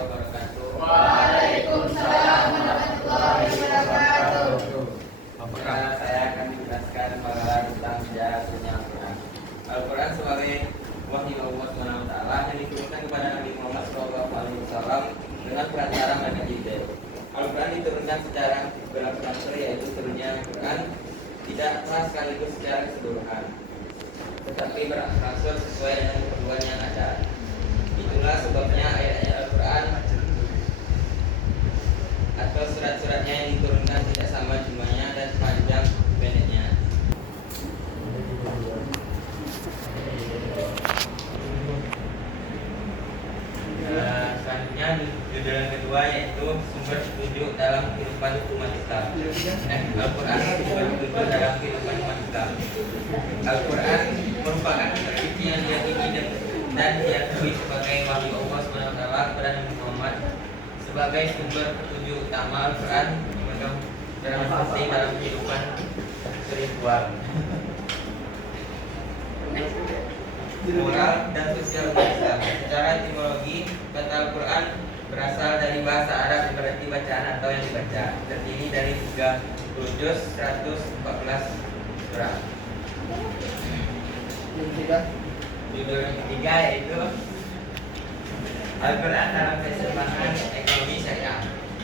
wabarakatuh. Waalaikumsalam warahmatullahi wabarakatuh. Saya akan menjelaskan tentang sejarah Al-Quran. Al-Quran sebagai wahyu Allah SWT yang diturunkan kepada Nabi Muhammad SAW dengan perantara malaikat Jibril. Al-Quran diturunkan secara berlangsung, yaitu turunnya Al-Quran tidaklah sekaligus secara keseluruhan, tetapi berangsur sesuai dengan keperluan yang ada. Itulah sebabnya ayat-ayat Al-Quran atau surat-suratnya yang diturunkan tidak sama jumlahnya dan panjang pendeknya. Selanjutnya judul yang kedua yaitu sumber petunjuk dalam kehidupan umat Islam. Al-Quran sumber petunjuk dalam kehidupan umat Islam. Al-Quran merupakan kitab yang diyakini dan diakui sebagai wahyu Allah SWT kepada Nabi Muhammad. Sebagai sumber petunjuk utama, Al-Quran memegang peran penting dalam kehidupan spiritual, moral dan sosial umat Islam. Secara etimologi, kata Al-Quran berasal dari bahasa Arab yang berarti bacaan atau yang dibaca. Terdiri dari 30 juz, 114 surah. Judul yang ketiga yaitu Al-Quran dalam keseimbangan ekonomi syariah.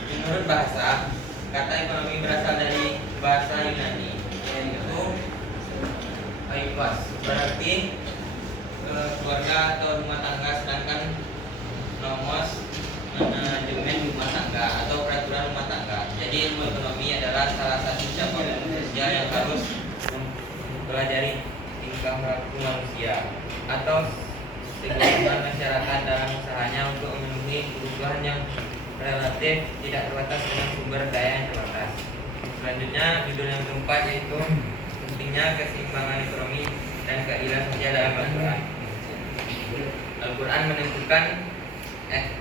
Menurut bahasa, kata ekonomi berasal dari bahasa Yunani, yaitu oikos, berarti keluarga atau rumah tangga, sedangkan nomos manajemen rumah tangga atau peraturan rumah tangga. Jadi ilmu ekonomi adalah salah satu cabang ilmu sosial yang harus mempelajari tingkah laku manusia atau kehidupan masyarakat dalam usahanya untuk memenuhi kebutuhan yang relatif tidak terbatas dengan sumber daya yang terbatas. Selanjutnya judul yang keempat yaitu pentingnya keseimbangan ekonomi dan keadilan sosial dalam Al-Quran.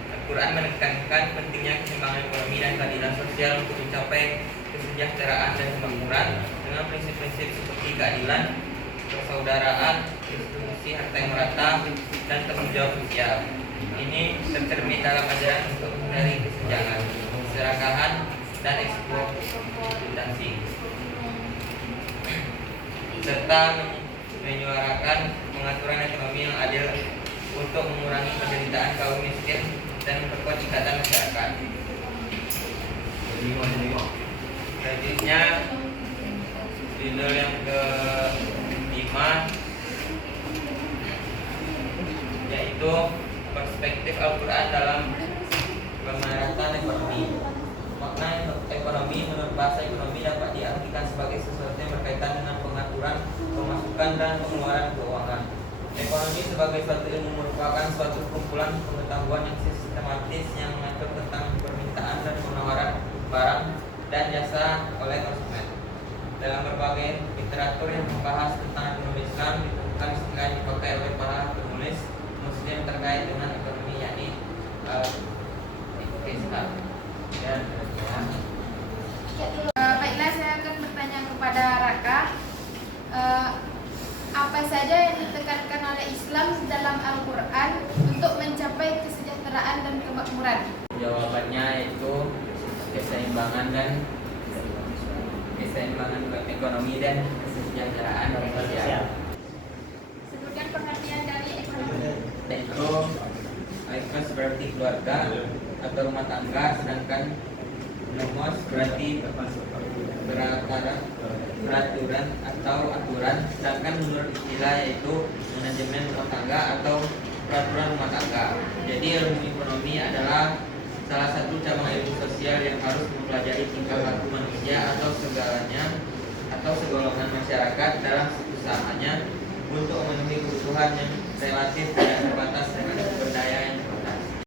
Al-Quran menekankan pentingnya keseimbangan ekonomi dan keadilan sosial untuk mencapai kesejahteraan dan kemakmuran dengan prinsip-prinsip seperti keadilan, persaudaraan, distribusi harta yang merata, dan tanggung jawab sosial. Ini tercermin dalam ajaran untuk menghindari kesenjangan, keserakahan, dan eksploitasi, serta menyuarakan pengaturan ekonomi yang adil untuk mengurangi penderitaan kaum miskin dan memperkuat ikatan masyarakat. Selanjutnya judul yang ke-5 yaitu perspektif Al-Quran dalam pemerataan ekonomi. Makna ekonomi menurut bahasa ekonomi dapat diartikan sebagai sesuatu yang berkaitan dengan pengaturan pemasukan dan pengeluaran keuangan. Ekonomi sebagai suatu ilmu merupakan suatu kumpulan pengetahuan yang sistematis yang mengatur tentang permintaan dan penawaran barang dan jasa oleh konsumen. Dalam berbagai literatur yang membahas tentang ekonomi Islam ditemukan istilah yang dipakai oleh para penulis Muslim terkait dengan ekonomi, yakni Islam. Dan Baiklah, saya akan bertanya kepada Raka, apa saja yang ditekankan oleh Islam dalam Al-Quran untuk mencapai kesejahteraan dan kemakmuran? jawabannya yaitu keseimbangan ekonomi dan kesejahteraan sosial. Sebutkan pengertian dari ekonomi. Oikos berarti keluarga atau rumah tangga, sedangkan nomos berarti peraturan atau aturan, sedangkan menurut istilah yaitu manajemen rumah tangga atau peraturan rumah tangga. Jadi ilmu ekonomi adalah salah satu cabang ilmu sosial yang harus mempelajari tingkah laku manusia atau segolongan masyarakat dalam usahanya untuk memenuhi kebutuhan yang relatif tidak terbatas dengan